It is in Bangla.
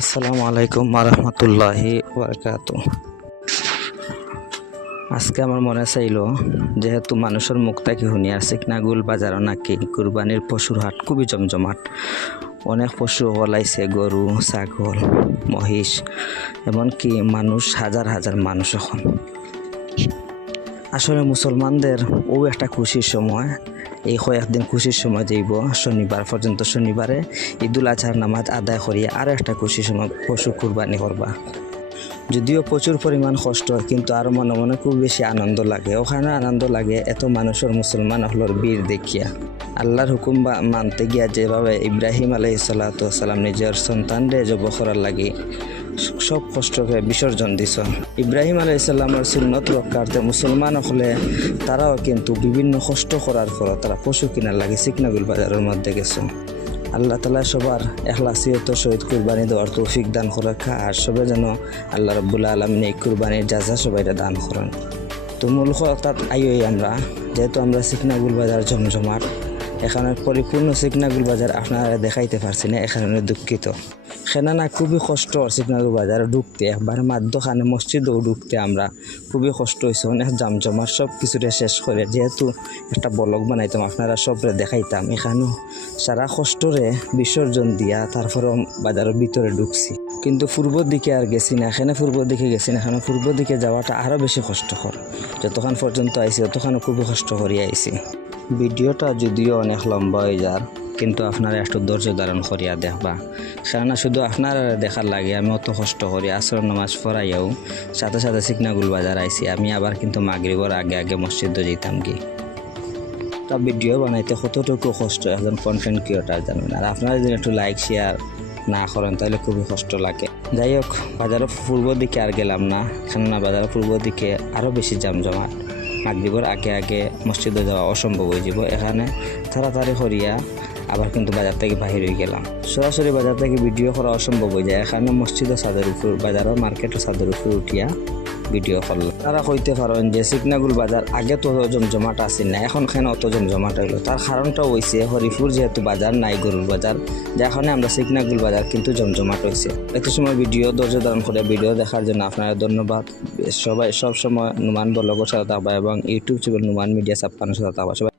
আসসালামু আলাইকুম রহমতুল্লাহি বারাকাতু। আজকে আমার মনে চাইল, যেহেতু মানুষের মুখ থেকে শুনি আসছে নাগুল বাজারও নাকি কুরবানির পশুর হাট খুবই জমজমাট। অনেক পশু ওলাইছে, গরু, ছাগল, মহিষ, এমনকি মানুষ, হাজার হাজার মানুষ। এখন আসলে মুসলমানদের ও একটা খুশির সময়। এই কয়েকদিন খুশির সময় যাইব শনিবার পর্যন্ত। শনিবারে ঈদুল আজহার নামাজ আদায় করিয়া আরও একটা খুশির সময় পশু কুরবানি করবা। যদিও প্রচুর পরিমাণ কষ্ট, কিন্তু আরও মনে মনে খুব বেশি আনন্দ লাগে। ওখানে আনন্দ লাগে এত মানুষের, মুসলমান হলোর বীর দেখিয়া। আল্লাহর হুকুম মানতে গিয়া যেভাবে ইব্রাহিম আলাইহিসসালাম নিজের সন্তানরে জব করার লাগি সব কষ্টকে বিসর্জন দিছ। ইব্রাহিম আলাইহিসসালামের সুন্নত রক্ষার্থে মুসলমান হলে তারাও কিন্তু বিভিন্ন কষ্ট করার পর তারা পশু কিনার লাগে সিকনাগুল বাজারের মধ্যে গেছে। আল্লাহ তালা সবার এখলাসিয়ত সহিত কুরবানি দেওয়ার তৌফিক দান করেন, আর সবে যেন আল্লাহ রাব্বুল আলামিন এই কুরবানির যাজা সবাইটা দান করেন। তো মূল কথাত আইই আমরা, যেহেতু আমরা সিকনাগুল বাজার জমজমাট, এখানে পরিপূর্ণ সিকনাগুল বাজার আপনারা দেখাইতে পারছি না, এখানে দুঃখিত। সেনা খুবই কষ্ট সিকনাগুল বাজারে ঢুকতে, একবার মাধ্যখানে মসজিদও ঢুকতে আমরা খুবই কষ্ট হয়েছে। অনেক জমজমাট সব কিছুটা শেষ করে, যেহেতু একটা ব্লগ বানাইতাম আপনারা সবরে দেখাইতাম, এখানেও সারা কষ্টরে বিসর্জন দিয়া তারপরে বাজারের ভিতরে ঢুকছি। কিন্তু পূর্ব দিকে আর গেছি না, এখানে পূর্ব দিকে গেছি না, এখানে পূর্ব দিকে যাওয়াটা আরও বেশি কষ্টকর। যতক্ষণ পর্যন্ত আইসি ততক্ষণ খুবই কষ্ট করিয়া আইসি। ভিডিওটা যদিও অনেক লম্বা হয়ে যার, কিন্তু আপনারা একটু ধৈর্য ধারণ করিয়া দেখবা। কেননা শুধু আপনারা দেখার লাগে আমি অত কষ্ট করি আসর নামাজ পড়াইয়াও সাথে সাথে সিকনাগুল বাজার আইসি। আমি আবার কিন্তু মাগরিবের আগে আগে মসজিদে যেতাম কি। তা ভিডিও বানাইতে কতটুকু কষ্ট একজন কন্টেন্ট ক্রিয়েটার জানেন। আর আপনারা যদি একটু লাইক শেয়ার না করেন তাহলে খুবই কষ্ট লাগে। যাই হোক, বাজারের পূর্ব দিকে আর গেলাম না, কেননা বাজারের পূর্ব দিকে আরও বেশি জমজমাট। মাগরিবের আগে আগে মসজিদে যাওয়া অসম্ভব হয়ে যাব। এখানে তাড়াতাড়ি করিয়া আবার কিন্তু বাজার থেকে বাহির হয়ে গেলাম। সরাসরি বাজার থেকে ভিডিও করা অসম্ভব হয়ে যায়। এখানে মসজিদের ছাদের উপর, বাজারের মার্কেটের ছাদের উপর উঠিয়া ভিডিও করলাম। তারা কইতে পারেন যে সিকনাগুল বাজার আগে তো জমজমাট আসেন না, এখন কেন অত জমজমাট হইলো? তার কারণটা হয়েছে হরিপুর যেহেতু বাজার নাই, গরুর বাজার, যেখানে আমরা সিকনাগুল বাজার কিন্তু জমজমাট হয়েছে। এত সময় ভিডিও ধৈর্য ধারণ করে ভিডিও দেখার জন্য আপনারা ধন্যবাদ। সবাই সব সময় নুমান ব্লগের সাথে থাকবা এবং ইউটিউব চ্যানেল নুমান মিডিয়া 56 সাথে থাকবা।